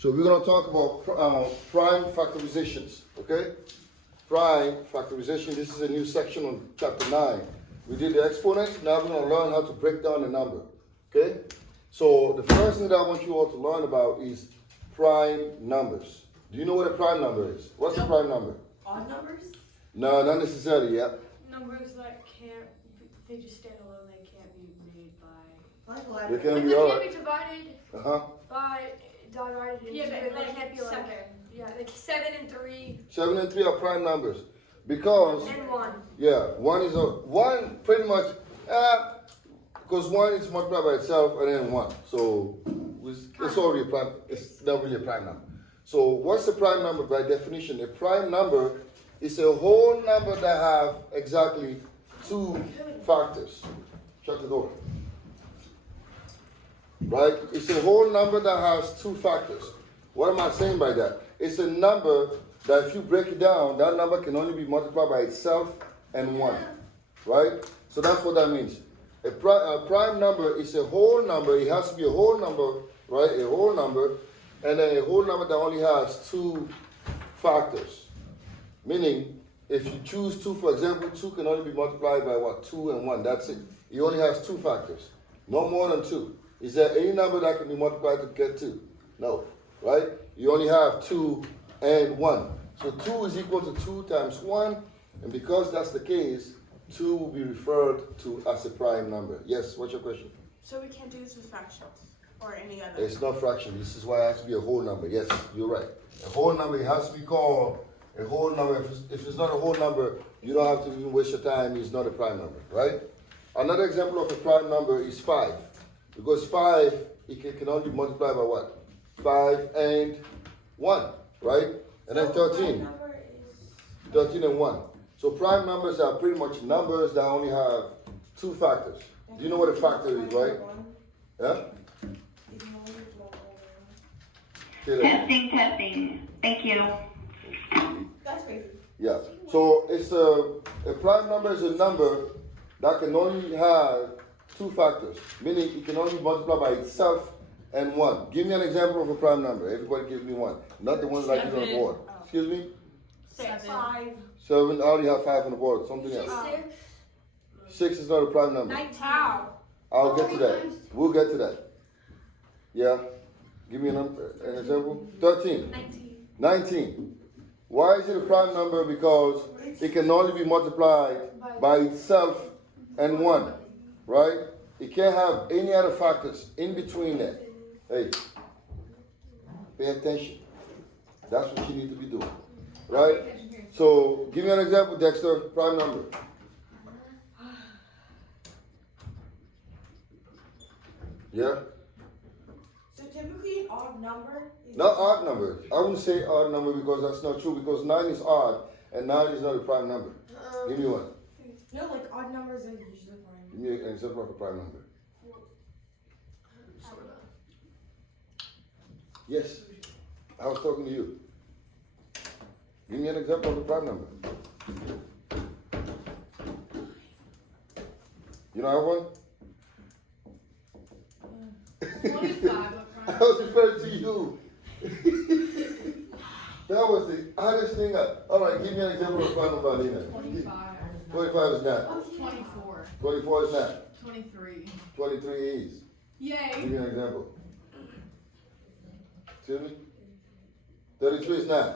So we're going to talk about prime factorizations, okay? Prime factorization, this is a new section on chapter 9. We did the exponents, now we're going to learn how to break down the number, okay? So the first thing that I want you all to learn about is prime numbers. Do you know what a prime number is? What's a prime number? Odd numbers? No, not necessarily, yeah. Numbers that can't, they just stand alone, they can't be made by. They can Like be they all can't right. be divided by divided into, Yeah, but they can't be like, 7. yeah, like 7 and 3 7 and 3 are prime numbers because, and 1. yeah, one pretty much, because 1 is multiplied by itself and then 1. So it's already a prime, it's not really a prime number. So what's a prime number by definition? A prime number is a whole number that have exactly 2 factors. Shut the door. Right? It's a whole number that has 2 factors. What am I saying by that? It's a number that if you break it down, that number can only be multiplied by itself and 1. Right? So that's what that means. A prime number is a whole number. It has to be a whole number, right? A whole number. And then a whole number that only has 2 factors. Meaning, if you choose 2, for example, 2 can only be multiplied by what? 2 and 1. That's it. It only has 2 factors. No more than 2. Is there any number that can be multiplied to get 2? No. Right? You only have 2 and 1. So 2 is equal to 2 times 1. And because that's the case, 2 will be referred to as a prime number. Yes, what's your question? So we can't do this with fractions or any other. It's not fraction. This is why it has to be a whole number. Yes, you're right. A whole number, it has to be called a whole number. If it's not a whole number, you don't have to even waste your time. It's not a prime number, right? Another example of a prime number is 5. Because 5, it can only multiply by what? 5 and 1, right? And then 13. 13 and 1. So prime numbers are pretty much numbers that only have 2 factors. Do you know what a factor is, right? Yeah? Testing. Thank you. That's crazy. Yeah. So it's a prime number is a number that can only have 2 factors, meaning it can only multiply by itself and 1. Give me an example of a prime number. Everybody give me one. Not the ones like you on the board. Excuse me? 6. 5. 7. I already have 5 on the board. Something else. 6 is not a prime number. 19. I'll get to that. We'll get to that. Yeah. Give me an example. 13. 19. Why is it a prime number? Because it can only be multiplied by itself and 1. Right? It can't have any other factors in between that. Hey, pay attention. That's what you need to be doing. Right? So, give me an example, Dexter. Prime number. Yeah? So typically an odd number is Not odd number. I wouldn't say odd number because that's not true. Because 9 is odd and 9 is not a prime number. Give me one. no, like odd numbers are usually prime. Give me an example of a prime number. Yes. I was talking to you. Give me an example of a prime number. You don't have one? 25. I was referring to you. That was the oddest thing. All right, give me an example of a prime number, Alina. 25. 25 is not. 24. 24 is not. 23. 23 is. Yay. Give me an example. Excuse me? 33 is not.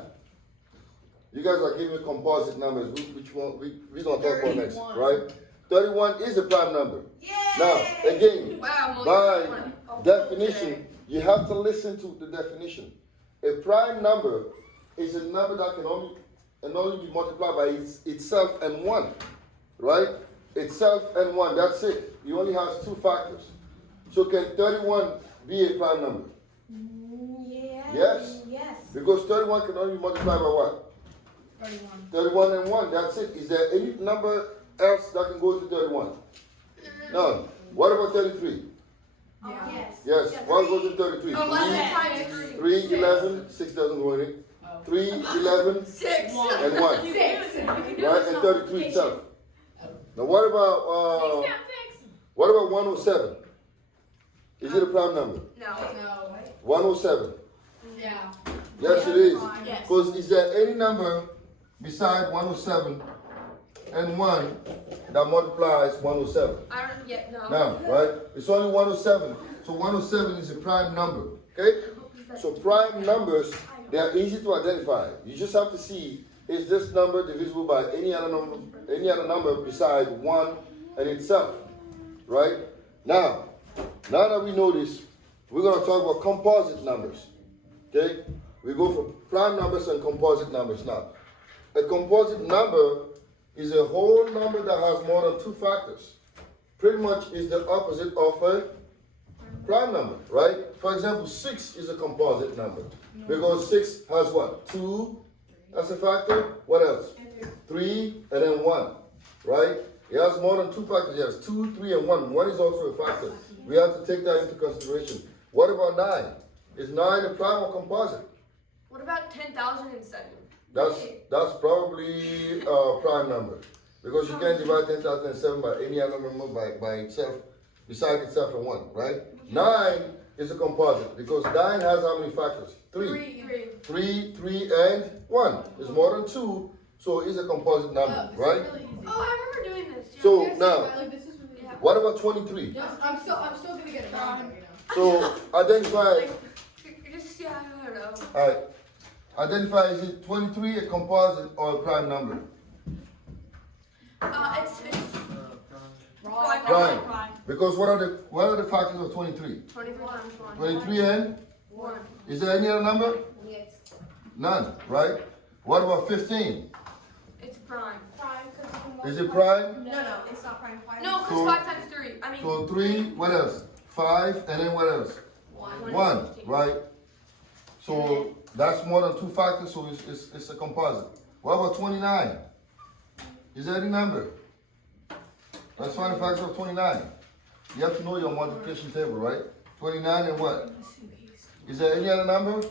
You guys are giving me composite numbers. Which one? We're going to talk about next, right? 31 is a prime number. Yay! Now, again, Wow, by definition, you have to listen to the definition. A prime number is a number that can only be multiplied by itself and 1, right? Itself and 1, that's it. You only have 2 factors. So can 31 be a prime number? Yeah. Yes. Yes. Because 31 can only be multiplied by what? 31. 31 and 1, that's it. Is there any number else that can go to 31? None. What about 33? Yeah. Yes. Yes. What goes to 33? 11 times 3, 11, 6 doesn't go in it. 3, 11, 6. and 1. 6. Right? And 33 itself. Now what about 107? Is it a prime number? No. 107. Yeah. Yes, it is. Yes. Because is there any number beside 107 and 1 that multiplies 107? I don't yet know. No, right? It's only 107. So 107 is a prime number. Okay? So prime numbers, they are easy to identify. You just have to see, is this number divisible by any other number besides 1 and itself? Right? Now that we know this, we're going to talk about composite numbers. Okay? We go for prime numbers and composite numbers now. A composite number is a whole number that has more than 2 factors. Pretty much is the opposite of a prime number, right? For example, 6 is a composite number because 6 has what? 2 as a factor. What else? 3 and then 1, right? It has more than 2 factors. It has 2, 3, and 1. 1 is also a factor. We have to take that into consideration. What about 9? Is 9 a prime or composite? What about 10,007? That's probably a prime number because you can't divide 10,007 by any other number by itself, beside itself and 1, right? 9 is a composite because 9 has how many factors? 3. 3, and 1 is more than 2, so it's a composite number, right? Really oh, I remember doing this. Yeah. So now, what about 23? I'm still gonna get it wrong. So identify. Yeah, I don't know. All right. Identify, is it 23 a composite or a prime number? It's Prime. Because what are the factors of 23? 23 times 1. 23 and? 1. Is there any other number? Yes. None, right? What about 15? It's prime. Is it prime? No, it's not prime. No, because So- 5 times 3. I mean. So 3, what else? 5, and then what else? 1, right? So that's more than 2 factors, so it's a composite. What about 29? Is there any number? Let's find the factors of 29. You have to know your multiplication table, right? 29 and what? Is there any other number?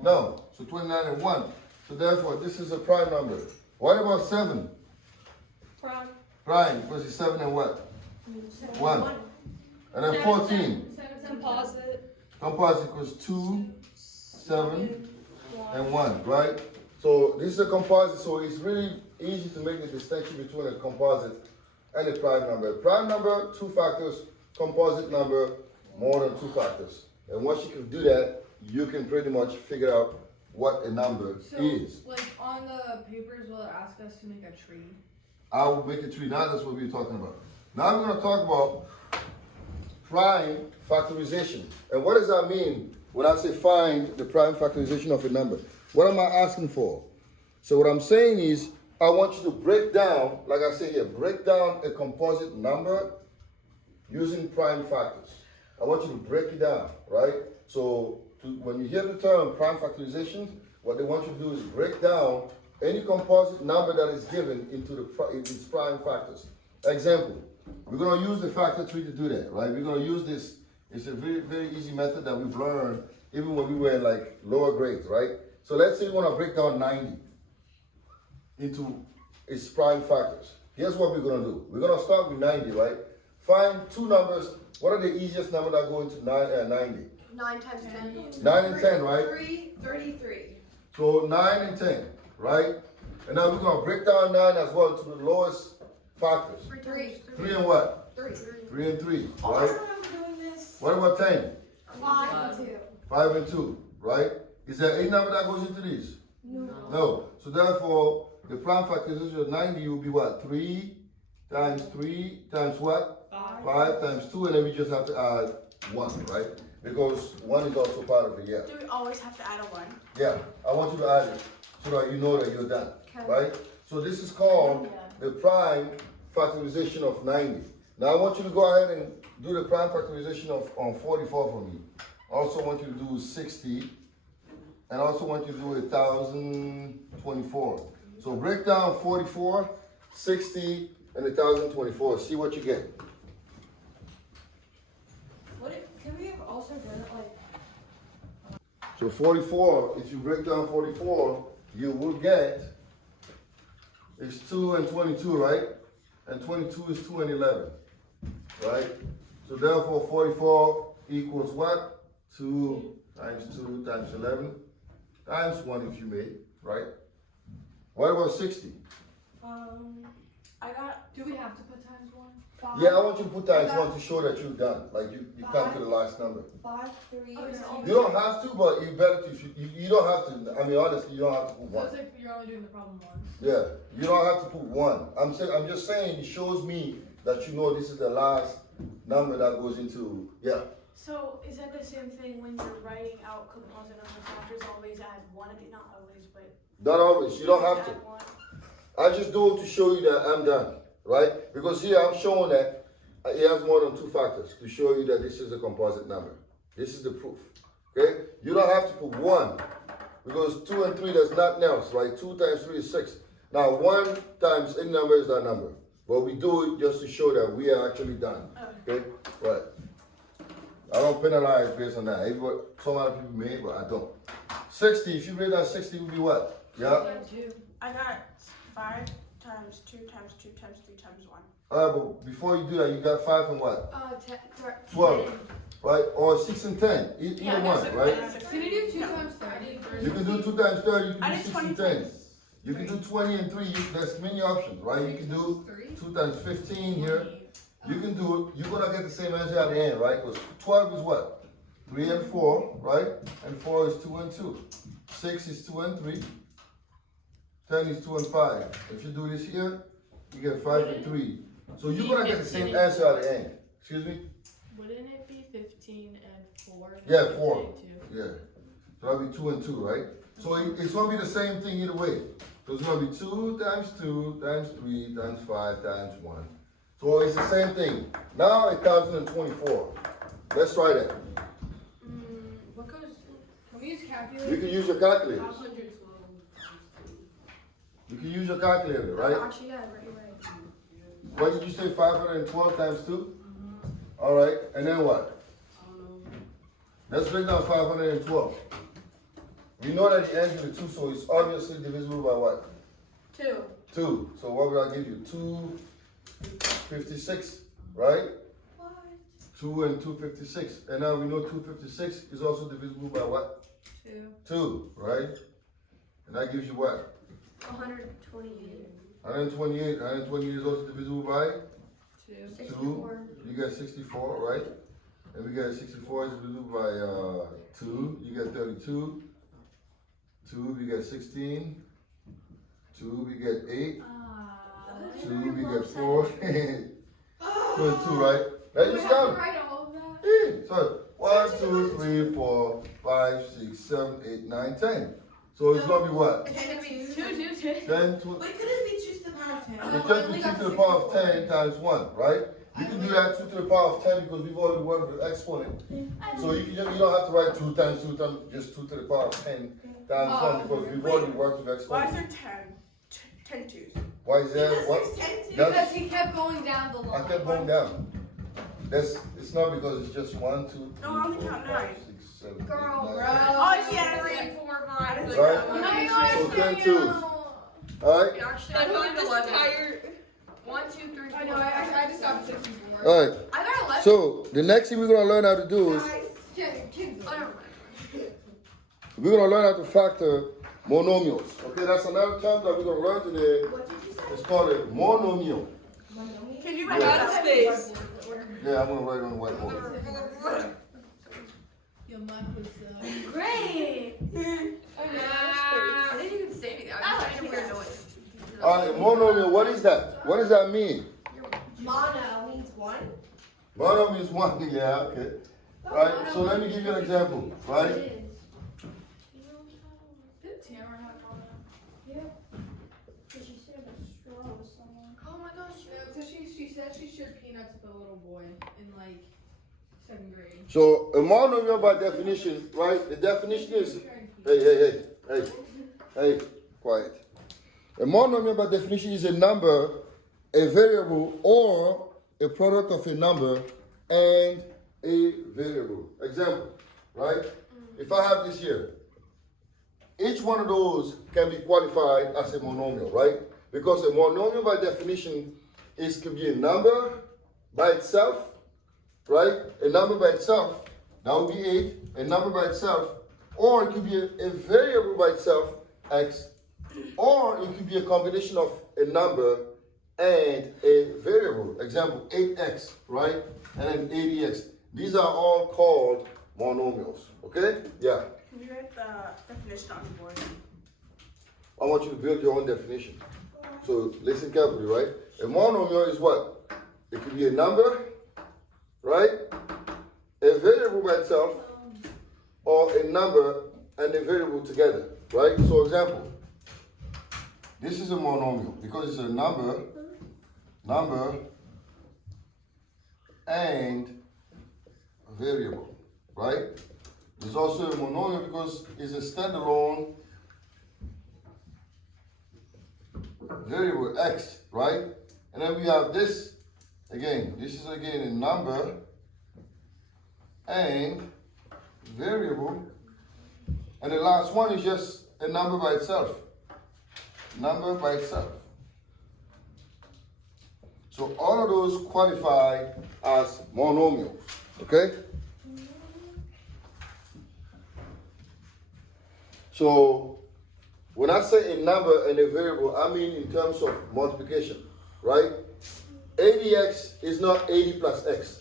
No. So 29 and 1. So therefore, this is a prime number. What about 7? Prime. Prime, because it's 7 and what? 1. And then 14. Composite. Composite equals 2, 7, and 1, right? So this is a composite, so it's really easy to make the distinction between a composite and a prime number. A prime number, 2 factors. Composite number, more than 2 factors. And once you can do that, you can pretty much figure out what a number is. Like on the papers, will it ask us to make a tree? I will make a tree. Now that's what we're talking about. Now we're going to talk about prime factorization. And what does that mean when I say find the prime factorization of a number? What am I asking for? So what I'm saying is, I want you to break down, like I say here, break down a composite number using prime factors. I want you to break it down, right? So when you hear the term prime factorization, what they want you to do is break down any composite number that is given into its prime factors. Example, we're going to use the factor tree to do that, right? We're going to use this. It's a very, very easy method that we've learned even when we were in like lower grades, right? So let's say we want to break down 90 into its prime factors. Here's what we're going to do. We're going to start with 90, right? Find 2 numbers. What are the easiest numbers that go into 90? 9 times 10. 9 and 10, right? 33. So 9 and 10, right? And now we're going to break down 9 as well to the lowest factors. 3. 3 and what? 3. 3 and 3, Oh, I right? remember doing this. What about 10? 5 and 2. 5 and 2, right? Is there any number that goes into these? No. So therefore, the prime factorization of 90 will be what? 3 times what? 5 times 2, and then we just have to add 1, right? Because 1 is also part of it, yeah. Do we always have to add a 1? Yeah, I want you to add it so that you know that you're done, right? So this is called the prime factorization of 90. Now I want you to go ahead and do the prime factorization on 44 for me. I also want you to do 60, and I also want you to do 1024. So break down 44, 60, and 1024. See what you get. Can we have also done it like? So 44, if you break down 44, you will get, it's 2 and 22, right? And 22 is 2 and 11, right? So therefore 44 equals what? 2 times 2 times 11 times 1 if you may, right? What about 60? I got. Do we have to put times 1? Yeah, I want you to put times 1 to show that you're done. Like you come to the last number. 5, 3. Okay, so You don't have to, but you better to, you don't have to, I mean honestly, you don't have to put So 1. it's like you're only doing the problem once. Yeah, you don't have to put 1. I'm just saying it shows me that you know this is the last number that goes into, yeah. So is that the same thing when you're writing out composite number factors? Always add 1 at the, not always, but. Not always, you don't have to. Add 1. I just do it to show you that I'm done, right? Because here I'm showing that it has more than 2 factors to show you that this is a composite number. This is the proof, okay? You don't have to put 1 because 2 and 3, there's nothing else, right? 2 times 3 is 6. Now 1 times any number is that number. But we do it just to show that we are actually done, okay? Right. I don't penalize based on that. Everybody, some other people may, but I don't. 60, if you read that 60 would be what? Yeah? I got 5 times 2 times 2 times 3 times 1. All right, but before you do that, you got 5 and what? 12, 10. right? Or 6 and 10, either one, right? Can you do 2 times 30? You can do 2 times 30, you I can do did 6 and 20 10. You can do 20 and 3, there's many options, right? You can do 2 times 15 here. You can do it, you're gonna get the same answer at the end, right? Because 12 is what? 3 and 4, right? And 4 is 2 and 2. 6 is 2 and 3. 10 is 2 and 5. If you do this here, you get 5 and 3. So you're gonna get the same answer at the end. Excuse me? Wouldn't it be 15 and 4? Yeah, 4. Yeah. So that'll be 2 and 2, right? So it's gonna be the same thing either way. So it's gonna be 2 times 2 times 3 times 5 times 1. So it's the same thing. Now 1024. Let's try that. What goes? Can we use calculator? You can use your calculator. 512. You can use your calculator, right? Actually, yeah, right. What did you say? 512 times 2? All right. And then what? Let's break down 512. We know that the answer is 2, so it's obviously divisible by what? 2. 2. So what would I give you? 256, right? What? 2 and 256. And now we know 256 is also divisible by what? 2. 2, right? And that gives you what? 128. 128. 128 is also divisible by 2. 2. You get 64, right? And we got 64 is divisible by 2. You get 32. 2, we get 16. 2, we get 8. 2, we get 4. 2 and 2, right? Now you just count it. Write all of that? Yeah. So 1, 2, 3, 4, 5, 6, 7, 8, 9, 10. So it's gonna be what? 10. 10 to Wait, could it be 2 to the power of 10? it can be 2 to the power of 10 times 1, right? You can do that 2 to the power of 10 because we've already worked with exponent. So you don't have to write 2 times 2 times just 2 to the power of 10 times 1 because we've already worked with Why is exponent. there 10 twos? Why is that? Because What? there's 10 twos. Because he kept going down the line. I kept going down. It's not because it's just 1, 2, 3, No, I only 4, count 5, nine. 6, 7, 8, 9, Girl, 10. bro. Oh, yeah, 3, 4, 5. Right? So 10 twos. Alright? Actually, I found 11. 1, 2, 3, 4. I know, I just got 64. Alright. I got 11. So the next thing we're gonna learn how to do is we're gonna learn how to factor monomials. Okay, that's another term that we're gonna learn today. What did you say? It's called a monomial. Can you write out of space? Yeah, I'm gonna write it on the whiteboard. Your mic was Great. I didn't even say anything. I was trying to weird noise. Alright, monomial, what is that? What does that mean? Mono means 1. Mono means 1, yeah, okay. Right, so let me give you an example, right? Oh my gosh. So she said she shared peanuts with a little boy in like 7th grade. So a monomial by definition, right? The definition is, hey, quiet. A monomial by definition is a number, a variable, or a product of a number and a variable. Example, right? If I have this here, each one of those can be qualified as a monomial, right? Because a monomial by definition could be a number by itself, right? A number by itself, that would be 8, a number by itself, or it could be a variable by itself, x, or it could be a combination of a number and a variable. Example, 8x, right? And then 80x. These are all called monomials, okay? Yeah. Can you write the definition on the board? I want you to build your own definition. So listen carefully, right? A monomial is what? It could be a number, right? A variable by itself, or a number and a variable together, right? So example, this is a monomial because it's a number and a variable, right? It's also a monomial because it's a standalone variable x, right? And then we have this again. This is again a number and variable, and the last one is just a number by itself. Number by itself. So all of those qualify as monomials, okay? So when I say a number and a variable, I mean in terms of multiplication, right? 80x is not 80 plus x.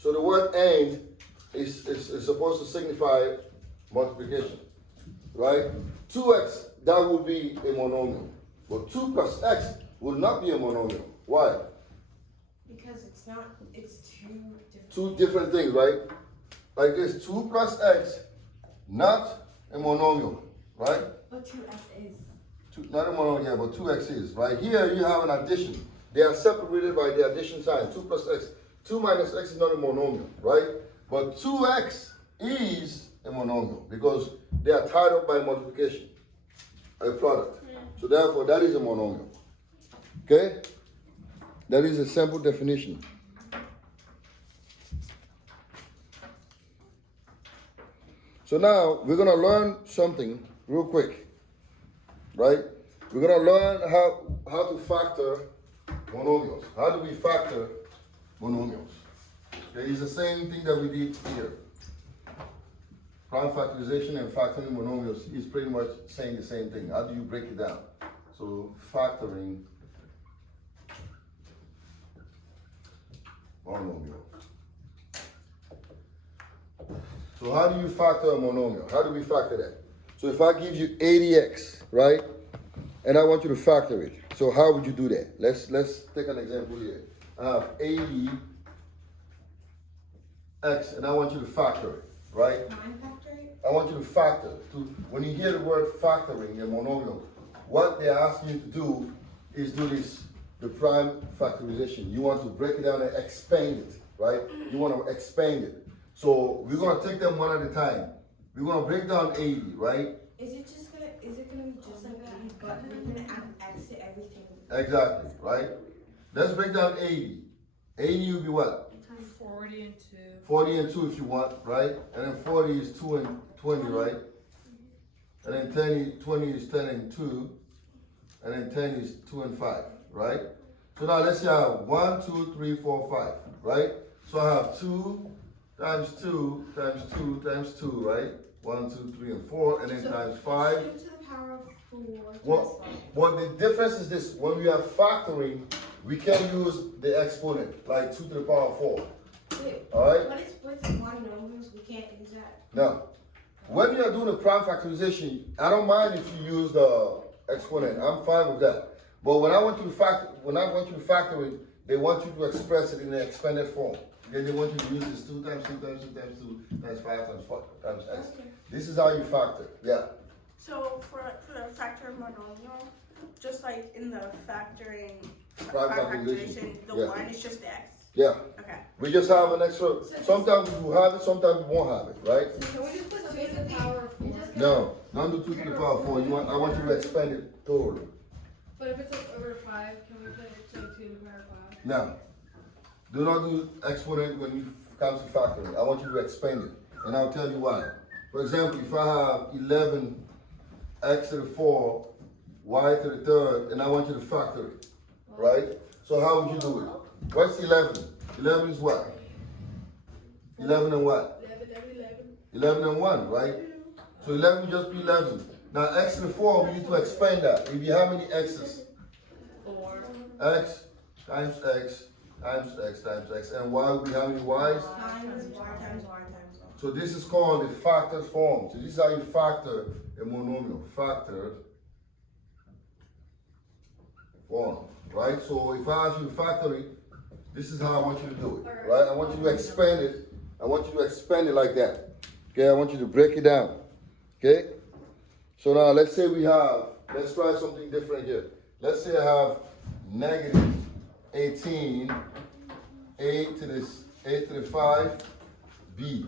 So the word and is supposed to signify multiplication, right? 2x, that would be a monomial. But 2 plus x would not be a monomial. Why? Because it's not, it's Two different things, right? Like this, 2 plus x, not a monomial, right? But 2x is. Not a monomial, yeah, but 2x is, right? Here you have an addition. They are separated by the addition sign, 2 plus x. 2 minus x is not a monomial, right? But 2x is a monomial because they are tied up by multiplication, a product. So therefore, that is a monomial. Okay? That is a simple definition. So now we're gonna learn something real quick, right? We're gonna learn how to factor monomials. How do we factor monomials? Okay, it's the same thing that we did here. Prime factorization and factoring monomials is pretty much saying the same thing. How do you break it down? So factoring monomials. So how do you factor a monomial? How do we factor that? So if I give you 80x, right? And I want you to factor it. So how would you do that? Let's take an example here. I have 80x and I want you to factor it, right? Non-factoring? I want you to factor. When you hear the word factoring, a monomial, what they're asking you to do is do this, the prime factorization. You want to break it down and expand it, right? You want to expand it. So we're gonna take them one at a time. We're gonna break down 80, right? Is it gonna be just like that? But we're gonna add X to everything. Exactly, right? Let's break down 80. 80 will be what? 40 and 2. 40 and 2 if you want, right? And then 40 is 2 and 20, right? And then 20 is 10 and 2. And then 10 is 2 and 5, right? So now let's say I have 1, 2, 3, 4, 5, right? So I have 2 times 2 times 2 times 2, right? 1, 2, 3, and 4, and then times 5. 2 to the power of 4 Well, the difference is this: when we are factoring, we can use the exponent, like 2 to the power of 4. Wait, all right? But it's with monomials, we can't use that. Now, when you are doing a prime factorization, I don't mind if you use the exponent. I'm fine with that. But when I want you to factor it, they want you to express it in the expanded form. Then they want you to use this 2 times 2 times 2 times 2 times 5 times 4 times x. Okay. This is how you factor. Yeah. So for the factor monomial, just like in the factoring, Prime factorization, factorization, the yeah. 1 is just x. Yeah. Okay. We just have an extra. Sometimes we will have it, sometimes we won't have it, right? So can we just put 2 to the power of 4? No, don't do 2 to the power of 4. I want you to expand it totally. But if it's like over 5, can we put it like 2 to the power of 5? Now, do not do exponent when you come to factoring. I want you to expand it, and I'll tell you why. For example, if I have 11 x to the 4, y to the 3rd, and I want you to factor it, right? So how would you do it? What's 11? 11 is what? 11 and what? 11 11 and 1, right? So 11 will just be 11. Now x to the 4, we need to expand that. If you have many x's? 4. X times x times x times x. And y will be how many y's? Times y times y times y. So this is called the factored form. So this is how you factor a monomial. Factored form, right? So if I ask you to factor it, this is how I want you to do it, right? I want you to expand it. I want you to expand it like that. Okay, I want you to break it down. Okay? So now let's say we have, let's try something different here. Let's say I have negative 18, a to the 5, b.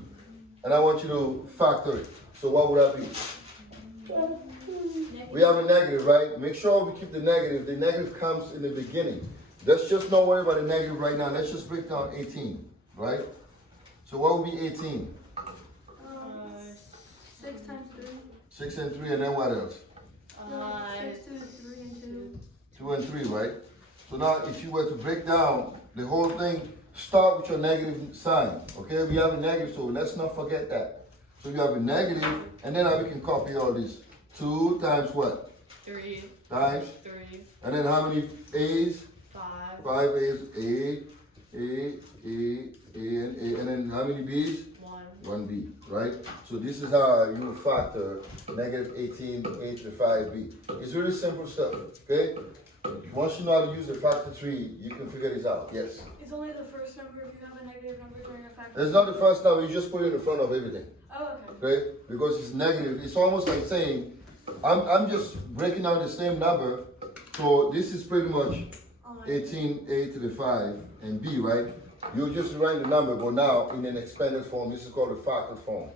And I want you to factor it. So what would that be? We have a negative, right? Make sure we keep the negative. The negative comes in the beginning. Let's just not worry about the negative right now. Let's just break down 18, right? So what would be 18? 6 times 3. 6 and 3, and then what else? 6 to 3 and 2. 2 and 3, right? So now if you were to break down the whole thing, start with your negative sign, okay? We have a negative, so let's not forget that. So you have a negative, and then now we can copy all this. 2 times what? 3. Times? 3. And then how many A's? 5. 5 A's. A, and then how many B's? 1. 1B, right? So this is how you factor negative 18, A to the 5B. It's really simple stuff, okay? Once you know how to use the factor tree, you can figure this out, yes? It's only the first number if you have a negative number during a factor. It's not the first number, you just put it in front of everything, Oh, okay. okay? Because it's negative, it's almost like saying, I'm just breaking down the same number, so this is pretty much 18, A to the 5, and B, right? You just write the number, but now in an expanded form, this is called a factored form.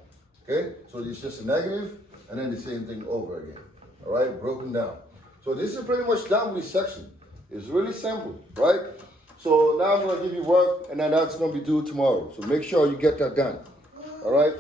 Okay? So it's just a negative, and then the same thing over again. All right? Broken down. So this is pretty much done with this section. It's really simple, right? So now I'm going to give you work, and then that's going to be due tomorrow. So make sure you get that done. All right?